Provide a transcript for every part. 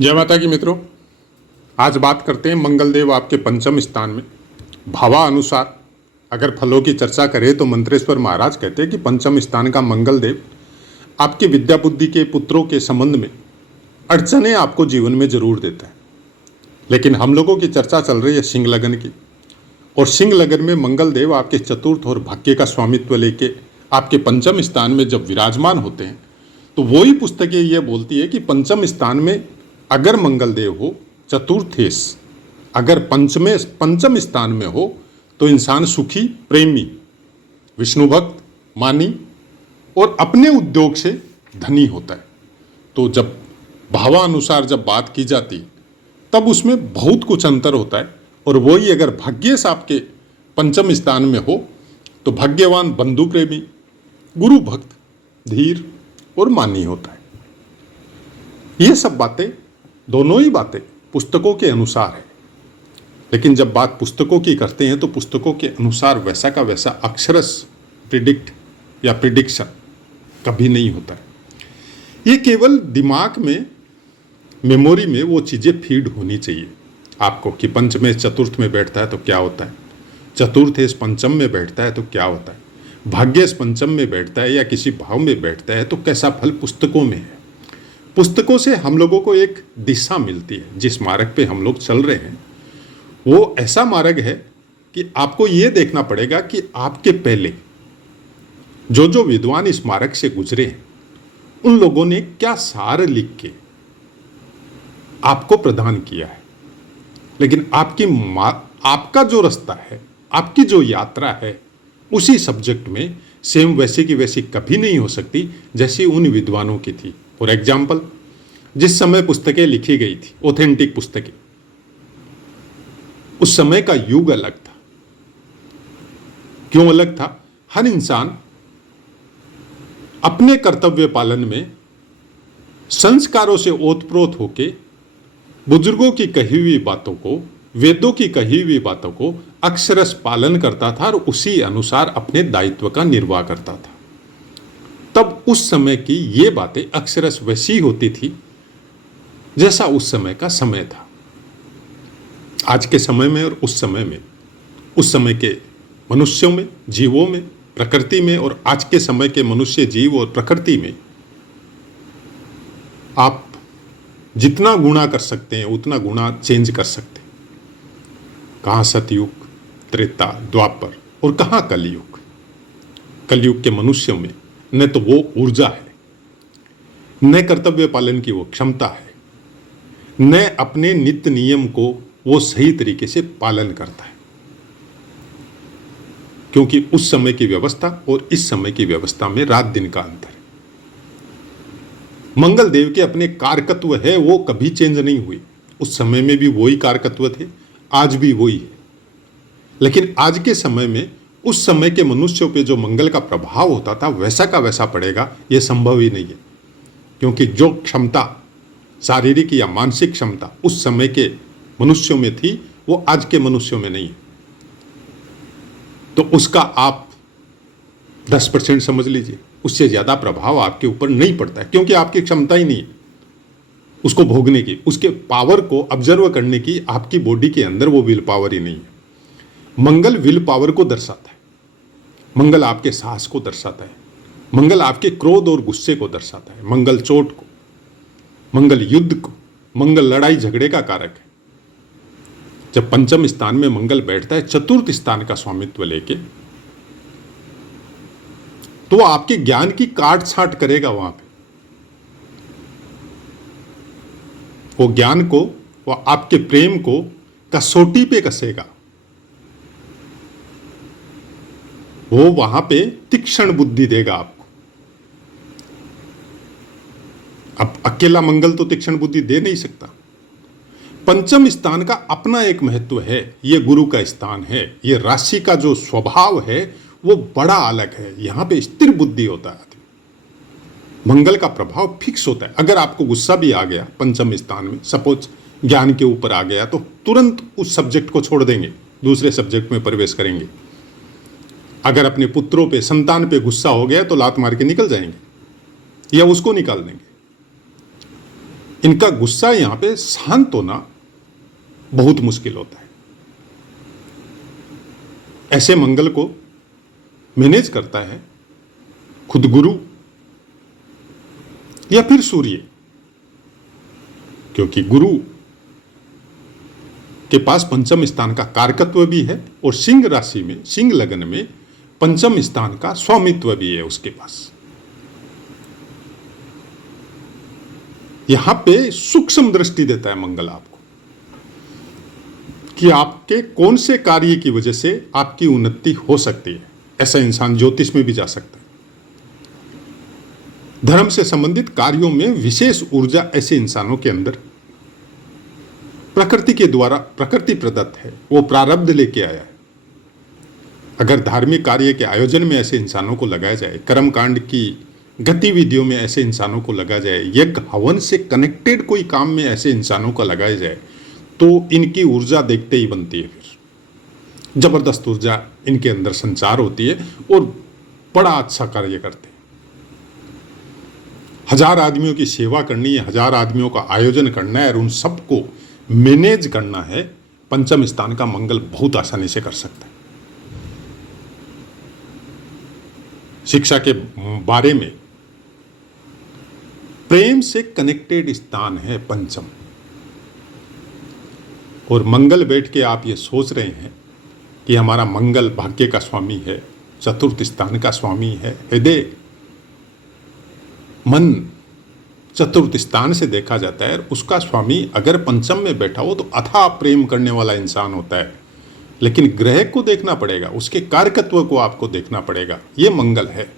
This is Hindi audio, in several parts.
जय माता की मित्रों, आज बात करते हैं मंगलदेव आपके पंचम स्थान में भावा अनुसार अगर फलों की चर्चा करें तो मंत्रेश्वर महाराज कहते हैं कि पंचम स्थान का मंगलदेव आपकी विद्या बुद्धि के पुत्रों के संबंध में अड़चने आपको जीवन में जरूर देता है। लेकिन हम लोगों की चर्चा चल रही है सिंह लगन की, और सिंह लगन में मंगलदेव आपके चतुर्थ और भाग्य का स्वामित्व लेके आपके पंचम स्थान में जब विराजमान होते हैं तो वही पुस्तकें ये बोलती है कि पंचम स्थान में अगर मंगलदेव हो, चतुर्थेश अगर पंचम स्थान में हो तो इंसान सुखी, प्रेमी, विष्णु भक्त, मानी और अपने उद्योग से धनी होता है। तो जब भावानुसार जब बात की जाती तब उसमें बहुत कुछ अंतर होता है, और वही अगर भाग्येश आपके पंचम स्थान में हो तो भाग्यवान, बंधु प्रेमी, गुरु भक्त, धीर और मानी होता है। ये सब बातें, दोनों ही बातें पुस्तकों के अनुसार है, लेकिन जब बात पुस्तकों की करते हैं तो पुस्तकों के अनुसार वैसा का वैसा अक्षरश प्रिडिक्ट या प्रिडिक्शन कभी नहीं होता है। ये केवल दिमाग में, मेमोरी में वो चीज़ें फीड होनी चाहिए आपको कि पंचमेश चतुर्थ में बैठता है तो क्या होता है, चतुर्थेश पंचम में बैठता है तो क्या होता है, भाग्येश पंचम में बैठता है या किसी भाव में बैठता है तो कैसा फल पुस्तकों में है। पुस्तकों से हम लोगों को एक दिशा मिलती है। जिस मार्ग पे हम लोग चल रहे हैं वो ऐसा मार्ग है कि आपको ये देखना पड़ेगा कि आपके पहले जो जो विद्वान इस मार्ग से गुजरे हैं उन लोगों ने क्या सार लिख के आपको प्रदान किया है। लेकिन आपका जो रास्ता है, आपकी जो यात्रा है, उसी सब्जेक्ट में सेम वैसे की वैसी कभी नहीं हो सकती जैसी उन विद्वानों की थी। फॉर एग्जाम्पल, जिस समय पुस्तकें लिखी गई थी, ऑथेंटिक पुस्तकें, उस समय का युग अलग था। क्यों अलग था? हर इंसान अपने कर्तव्य पालन में संस्कारों से ओतप्रोत होके बुजुर्गों की कही हुई बातों को, वेदों की कही हुई बातों को अक्षरश पालन करता था और उसी अनुसार अपने दायित्व का निर्वाह करता था। तब उस समय की ये बातें अक्षरश वैसी होती थी जैसा उस समय का समय था। आज के समय में और उस समय में, उस समय के मनुष्यों में, जीवों में, प्रकृति में, और आज के समय के मनुष्य, जीव और प्रकृति में आप जितना गुणा कर सकते हैं उतना गुणा चेंज कर सकते हैं। कहाँ सतयुग, त्रेता, द्वापर और कहाँ कलयुग। कलयुग के मनुष्यों में न तो वो ऊर्जा है, न कर्तव्य पालन की वो क्षमता है, न अपने नित्य नियम को वो सही तरीके से पालन करता है। क्योंकि उस समय की व्यवस्था और इस समय की व्यवस्था में रात दिन का अंतर है। मंगलदेव के अपने कारकत्व है, वो कभी चेंज नहीं हुई। उस समय में भी वही कारकत्व थे, आज भी वही है। लेकिन आज के समय में उस समय के मनुष्यों पे जो मंगल का प्रभाव होता था वैसा का वैसा पड़ेगा, ये संभव ही नहीं है। क्योंकि जो क्षमता, शारीरिक या मानसिक क्षमता उस समय के मनुष्यों में थी वो आज के मनुष्यों में नहीं है। तो उसका आप 10% समझ लीजिए, उससे ज़्यादा प्रभाव आपके ऊपर नहीं पड़ता है, क्योंकि आपकी क्षमता ही नहीं है उसको भोगने की, उसके पावर को ऑब्जर्व करने की आपकी बॉडी के अंदर वो विल पावर ही नहीं है। मंगल विल पावर को दर्शाता है, मंगल आपके साहस को दर्शाता है, मंगल आपके क्रोध और गुस्से को दर्शाता है, मंगल चोट को, मंगल युद्ध को, मंगल लड़ाई झगड़े का कारक है। जब पंचम स्थान में मंगल बैठता है चतुर्थ स्थान का स्वामित्व लेके, तो वो आपके ज्ञान की काट छांट करेगा। वहां पे वो ज्ञान को, वो आपके प्रेम को कसौटी पे कसेगा। वो वहां पे तीक्ष्ण बुद्धि देगा आपको। अब अकेला मंगल तो तीक्ष्ण बुद्धि दे नहीं सकता। पंचम स्थान का अपना एक महत्व है, ये गुरु का स्थान है, ये राशि का जो स्वभाव है वो बड़ा अलग है। यहां पे स्थिर बुद्धि होता है, मंगल का प्रभाव फिक्स होता है। अगर आपको गुस्सा भी आ गया पंचम स्थान में, सपोज ज्ञान के ऊपर आ गया, तो तुरंत उस सब्जेक्ट को छोड़ देंगे, दूसरे सब्जेक्ट में प्रवेश करेंगे। अगर अपने पुत्रों पे, संतान पे गुस्सा हो गया तो लात मार के निकल जाएंगे या उसको निकाल देंगे। इनका गुस्सा यहाँ पे शांत होना बहुत मुश्किल होता है। ऐसे मंगल को मैनेज करता है खुद गुरु या फिर सूर्य, क्योंकि गुरु के पास पंचम स्थान का कारकत्व भी है और सिंह राशि में, सिंह लग्न में पंचम स्थान का स्वामित्व भी है उसके पास। यहां पे सूक्ष्म दृष्टि देता है मंगल आपको कि आपके कौन से कार्य की वजह से आपकी उन्नति हो सकती है। ऐसा इंसान ज्योतिष में भी जा सकता है। धर्म से संबंधित कार्यों में विशेष ऊर्जा ऐसे इंसानों के अंदर प्रकृति के द्वारा, प्रकृति प्रदत्त है, वो प्रारब्ध लेके आया है। अगर धार्मिक कार्य के आयोजन में ऐसे इंसानों को लगाया जाए, कर्मकांड की गतिविधियों में ऐसे इंसानों को लगाया जाए, यज्ञ हवन से कनेक्टेड कोई काम में ऐसे इंसानों को लगाया जाए, तो इनकी ऊर्जा देखते ही बनती है। फिर जबरदस्त ऊर्जा इनके अंदर संचार होती है और बड़ा अच्छा कार्य करते हैं। 1000 आदमियों की सेवा करनी है, 1000 आदमियों का आयोजन करना है और उन सबको मैनेज करना है। पंचम स्थान का मंगल बहुत आसानी से कर सकता है। शिक्षा के बारे में प्रेम से कनेक्टेड स्थान है पंचम, और मंगल बैठ के आप ये सोच रहे हैं कि हमारा मंगल भाग्य का स्वामी है, चतुर्थ स्थान का स्वामी है, हृदय मन चतुर्थ स्थान से देखा जाता है। उसका स्वामी अगर पंचम में बैठा हो तो अथाह प्रेम करने वाला इंसान होता है। लेकिन ग्रह को देखना पड़ेगा, उसके कारकत्व को आपको देखना पड़ेगा। ये मंगल है।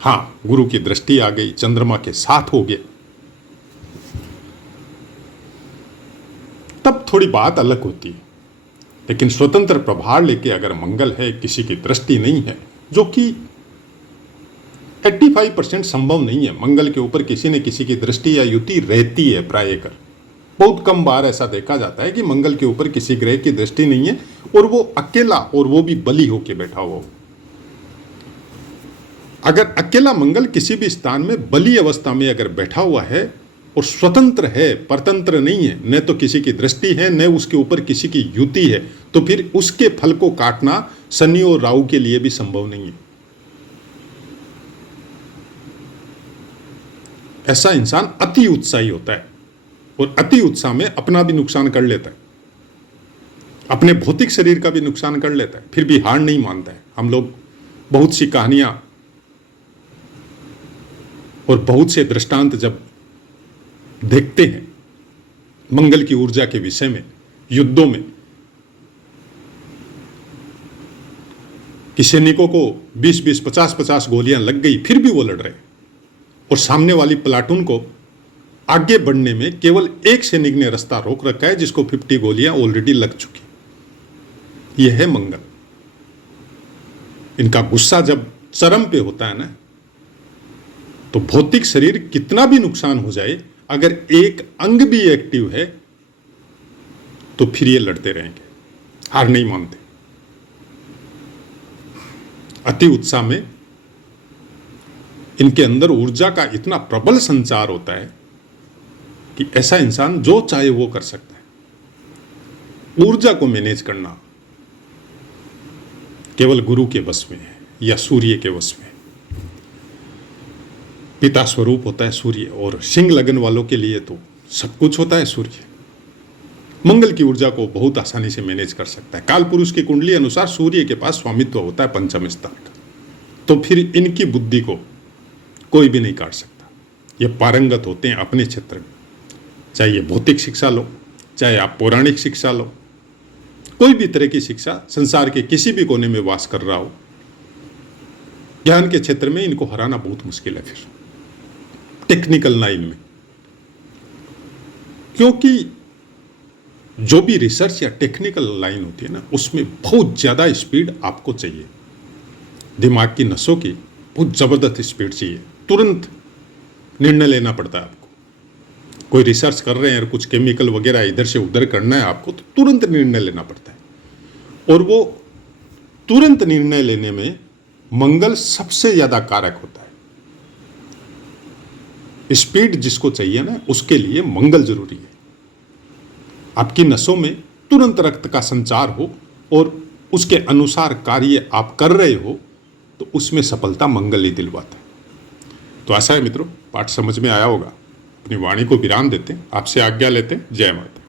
हाँ, गुरु की दृष्टि आ गई, चंद्रमा के साथ हो गया, तब थोड़ी बात अलग होती है। लेकिन स्वतंत्र प्रभार लेके अगर मंगल है, किसी की दृष्टि नहीं है, जो कि 85% संभव नहीं है, मंगल के ऊपर किसी न किसी की दृष्टि या युति रहती है प्रायकर। बहुत कम बार ऐसा देखा जाता है कि मंगल के ऊपर किसी ग्रह की दृष्टि नहीं है और वो अकेला, और वो भी बली होके बैठा हुआ हो। अगर अकेला मंगल किसी भी स्थान में बली अवस्था में अगर बैठा हुआ है और स्वतंत्र है, परतंत्र नहीं है, न तो किसी की दृष्टि है न उसके ऊपर किसी की युति है, तो फिर उसके फल को काटना शनि और राहु के लिए भी संभव नहीं है। ऐसा इंसान अति उत्साही होता है और अति उत्साह में अपना भी नुकसान कर लेता है, अपने भौतिक शरीर का भी नुकसान कर लेता है, फिर भी हार नहीं मानता है। हम लोग बहुत सी कहानियां और बहुत से दृष्टांत जब देखते हैं मंगल की ऊर्जा के विषय में, युद्धों में, कि सैनिकों को 20-20, 50-50 गोलियां लग गई, फिर भी वो लड़ रहे, और सामने वाली प्लाटून को आगे बढ़ने में केवल एक सैनिक ने रास्ता रोक रखा है, जिसको 50 गोलियां ऑलरेडी लग चुकी। यह है मंगल। इनका गुस्सा जब चरम पे होता है ना, तो भौतिक शरीर कितना भी नुकसान हो जाए, अगर एक अंग भी एक्टिव है तो फिर ये लड़ते रहेंगे, हार नहीं मानते। अति उत्साह में इनके अंदर ऊर्जा का इतना प्रबल संचार होता है कि ऐसा इंसान जो चाहे वो कर सकता है। ऊर्जा को मैनेज करना केवल गुरु के वश में है या सूर्य के वश में। पिता स्वरूप होता है सूर्य, और सिंह लगन वालों के लिए तो सब कुछ होता है सूर्य। मंगल की ऊर्जा को बहुत आसानी से मैनेज कर सकता है। काल पुरुष की कुंडली अनुसार सूर्य के पास स्वामित्व होता है पंचम स्थान का, तो फिर इनकी बुद्धि को कोई भी नहीं काट सकता। ये पारंगत होते हैं अपने क्षेत्र में, चाहे ये भौतिक शिक्षा लो, चाहे आप पौराणिक शिक्षा लो, कोई भी तरह की शिक्षा संसार के किसी भी कोने में वास कर रहा हो, ज्ञान के क्षेत्र में इनको हराना बहुत मुश्किल है। फिर टेक्निकल लाइन में, क्योंकि जो भी रिसर्च या टेक्निकल लाइन होती है ना, उसमें बहुत ज़्यादा स्पीड आपको चाहिए। दिमाग की नसों की बहुत ज़बरदस्त स्पीड चाहिए, तुरंत निर्णय लेना पड़ता है आपको। कोई रिसर्च कर रहे हैं और कुछ केमिकल वगैरह इधर से उधर करना है आपको, तो तुरंत निर्णय लेना पड़ता है, और वो तुरंत निर्णय लेने में मंगल सबसे ज़्यादा कारक होता है। स्पीड जिसको चाहिए ना, उसके लिए मंगल जरूरी है। आपकी नसों में तुरंत रक्त का संचार हो और उसके अनुसार कार्य आप कर रहे हो, तो उसमें सफलता मंगल ही दिलवाता है। तो आशा है मित्रों, पाठ समझ में आया होगा। अपनी वाणी को विराम देते हैं, आपसे आज्ञा लेते हैं। जय माता।